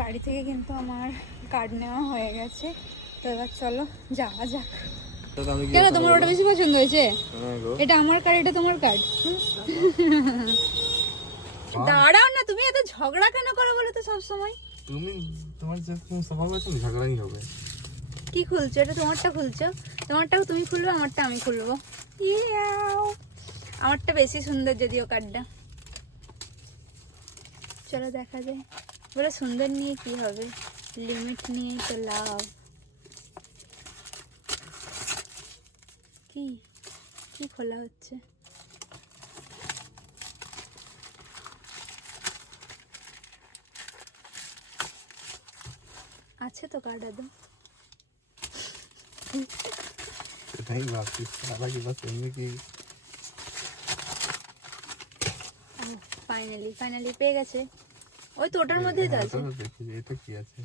বাড়ি থেকে কিন্তু আমার কার্ড নেওয়া হয়ে গেছে, তো এবার চলো যাওয়া যাক। কেন তোমার ওটা বেশি পছন্দ হয়েছে? এটা আমার কার্ড, এটা তোমার কার্ড। দাঁড়াও না, তুমি এত ঝগড়া কেন করো বলো তো সব সময়? তুমি তোমার যে স্বভাব আছে ঝগড়াই হবে। কি খুলছো? এটা তোমারটা খুলছো, তোমারটাও তুমি খুলবে, আমারটা আমি খুলবো। ইয়াও, আমারটা বেশি সুন্দর যদিও কার্ডটা। চলো দেখা যায়। বলে সুন্দর নিয়ে কি হবে, লিমিট নিয়ে তো লাভ। কি কি খোলা হচ্ছে? আছে তো কার্ড আদৌ? এটাই ভাবছি সারা কি বাস এমনি কি। ফাইনালি পেয়ে গেছে। ওই তো ওটার মধ্যেই তো আছে। দেখি এটা কি আছে।